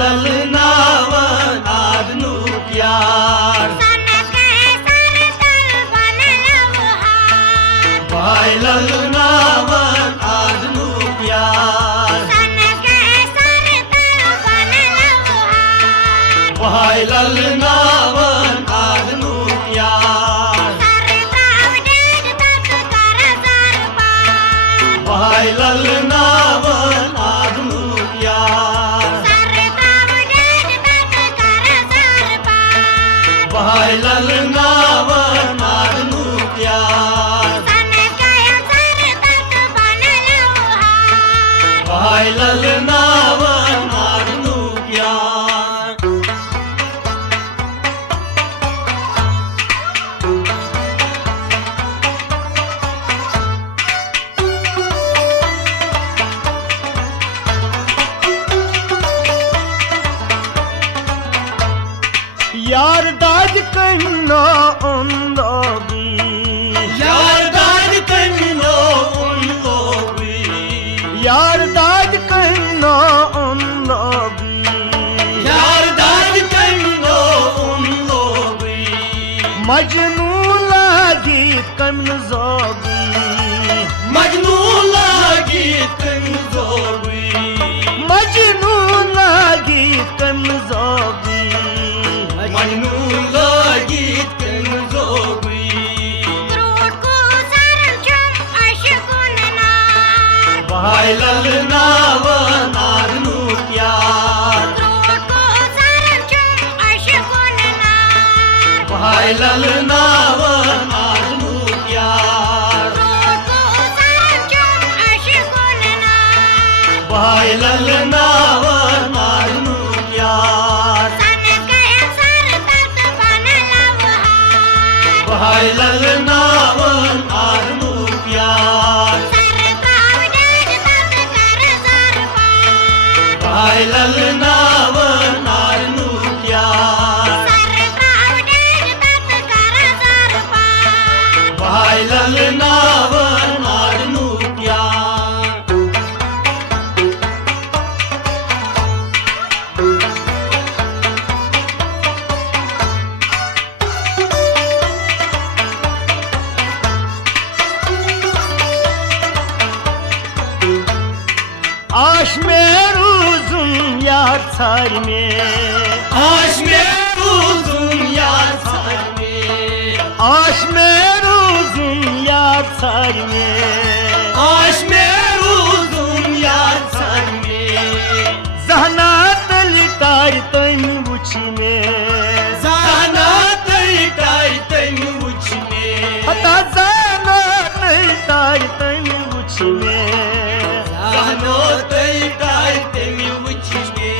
ललनावन आदनुक यार भाई ललनावन आदनुक यार भाई ललनावन आदनुक यार भाई ललनावन आदनुक यार भाई ललनावन आदनुक यार भाई ललनावन आदनुक यार यार दाद कन्नो उन लोगी यार दाद कन्नो उन लोगी यार दाद कन्नो उन लोगी यार दाद कन्नो उन लोगी मजनू लागी कमन जोगी मजनू लागी कन जोगी मजनू लागी कमन जोगी मजनू लागी कन जोगी भाई ललनावन आदनुक यार भाई ललनावन आदनुक यार भाई ललनावन आदनुक यार भाई ललनावन आदनुक यार भाई ललनावन आदनुक यार भाई ललनावन आदनुक यार आश में रूजुम यार छार में आश में रूजुम यार छार में आश में रूजुम यार छार में आश में रूजुम यार छार में जहना तली तार तन बुछ में जाना तई टाई तन उछ में हता जाना तली तार तन बुछ में जानो तई टाई तन उछ में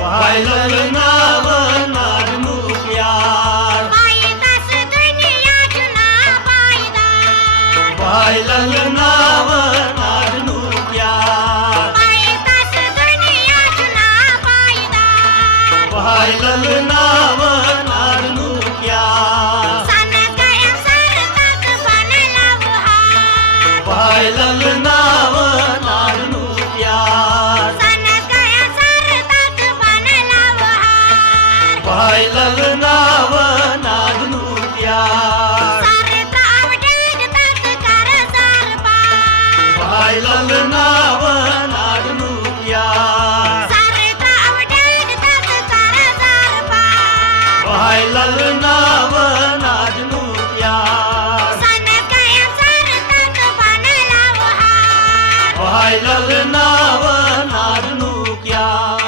भाई ललनावन आदनुक यार भाई ललनावन आदनुक यार भाई ललनावन आदनुक यार भाई ललनावन आदनुक यार भाई ललनावन आदनुक यार भाई ललनावन आदनुक यार भाई ललनावन आदनुक यार भाई ललनावन आदनुक यार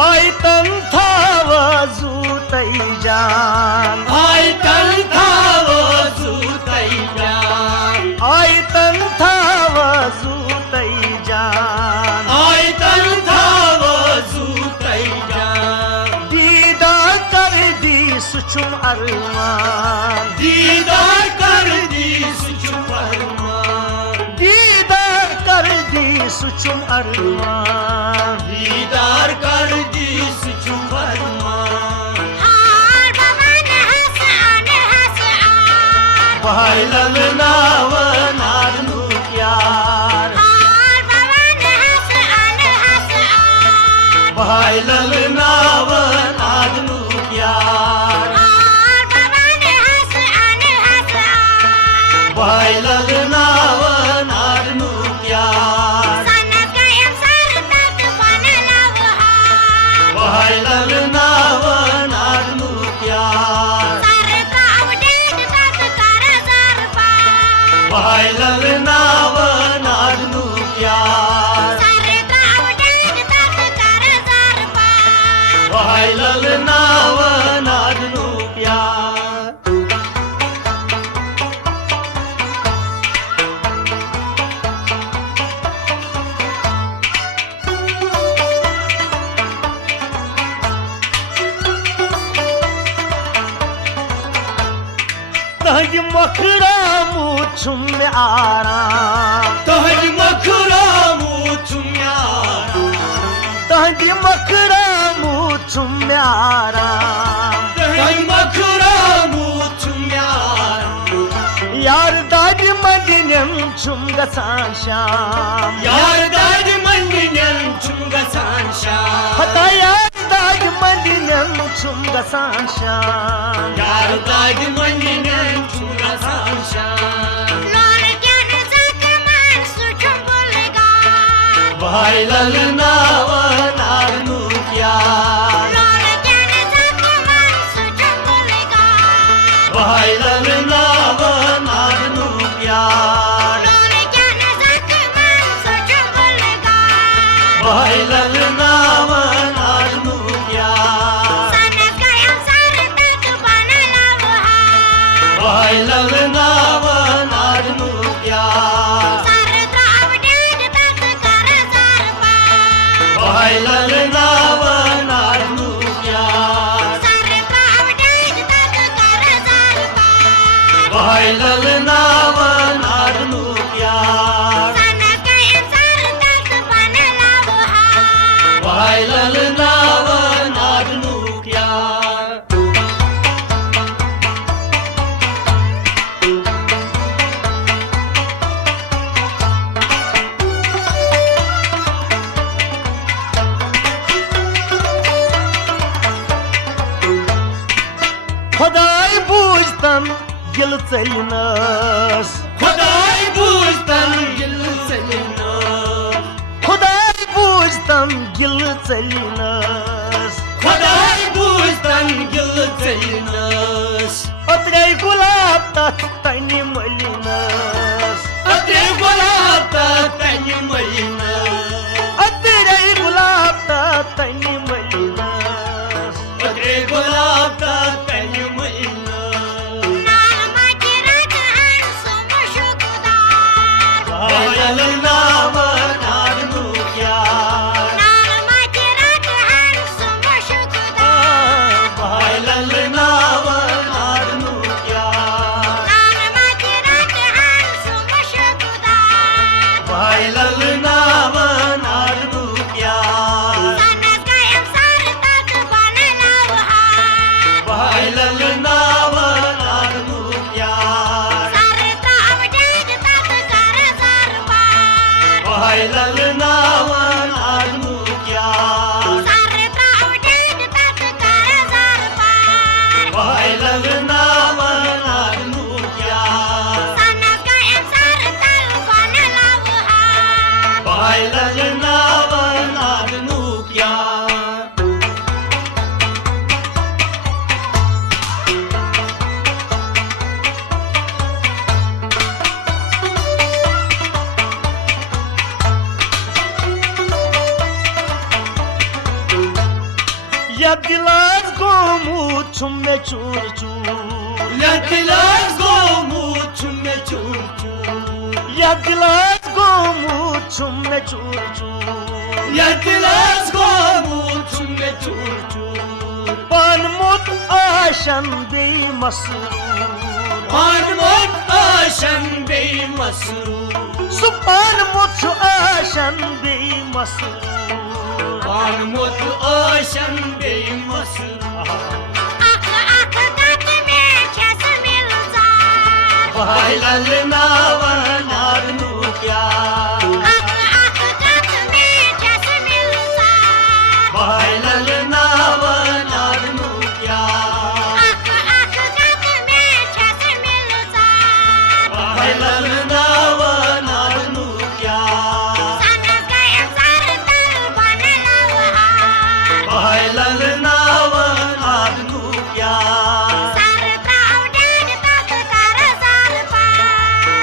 आई तन था वजू तई जान आई तन था वजू तई जान आई तन था वजू तई जान आई तन था वजू तई जान दीदा कर दी सुचुम अरमान दीदार कर दी सुचु फरमान दीदा सुचुम अरमान दीदार कर दी सुचु फरमान भाई ललनाव नादनु प्यार भाई ललनाव नादनु प्यार भाई ललनाव नादनु प्यार भाई ललनाव नादनु प्यार भाई ललनाव नादनु प्यार भाई ललनाव नादनु प्यार तहज मखरामू छुम आराम तोहरी मखरामू चुम्यारा तहज मखरामू छुम आराम तोहरी मखरामू चुम्यारा यार दाज मदिनम छुम गसान शाम यार दाद मंदिरन चुंगा सांशा हता यार दाज मदिनम छुम गसान शाम यार दाद मंदिरन चुंगा सांशा भाई ललनाव नादनु प्यार भाई ललनाव नादनु प्यार भाई ललनाव नादनु प्यार भाई ललनाव नादनु प्यार भाई ललनाव नादनु प्यार भाई ललनाव नादनु प्यार भाई ललनाव नादनु प्यार खुदाई बूझतन गिल चलिनस खुदाई बूझतन दिल सजना खुदाई बूझतन गिल चलिनस खुदाई बूझतन दिल सजनस अत्रे गुलाब तथ तनि मलिनस अते गुलाब तन मलिना अत्रे गुलाब तथ तनि मलिनस अते गुलाब तन मलिना भाई ललनाव नादनु प्यार भाई ललनाव नादनु प्यार भाई ललनाव नादनु प्यार भाई ललनाव नादनु प्यार भाई ललनाव नादनु प्यार भाई ललनाव नादनु प्यार भाई ललनाव नादनु प्यार या दिलास गोमू छुम में चूर चूर लखलास गोमू चुम्मे चूर चूर या दिलास गोमू छुम में चूर चूर लखलास गोमू चुम्मे चूर चूर पान मुत आशन बे मसरूर पान मोत आशन बे मसरूर सुपान मुझ आशन बे मसरूर पान मुत ओशन बे मसरूर भाई ललना वनार नु प्यार भाई ललना वनार नु प्यार भाई ललना वनार नु प्यार भाई ललना वनार नु प्यार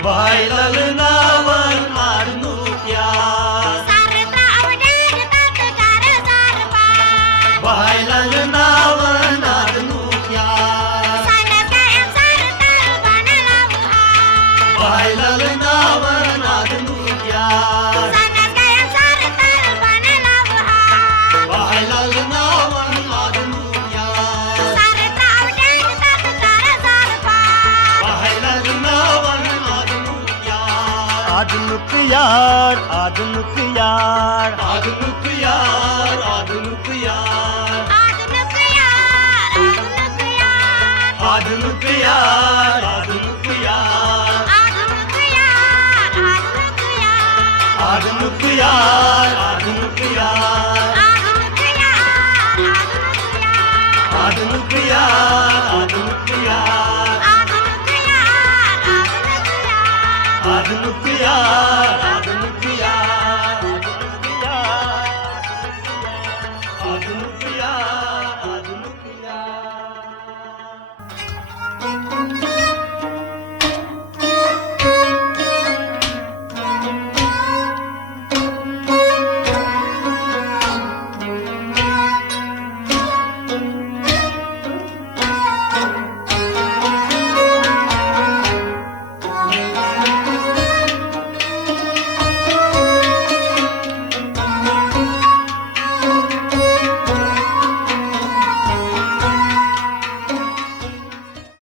भाई ललना वनार नु प्यार भाई ललना वनार नु प्यार भाई ललना वनार नु प्यार भाई ललना वनार नु प्यार भाई ललना वनार नु प्यार आधुनिक यार आधुनिक यार आधुनिक यार आधुनिक यार आधुनिक यार आधुनिक यार आधुनिक यार आधुनिक यार आधुनिक यार आधुनिक यार आधुनिक यार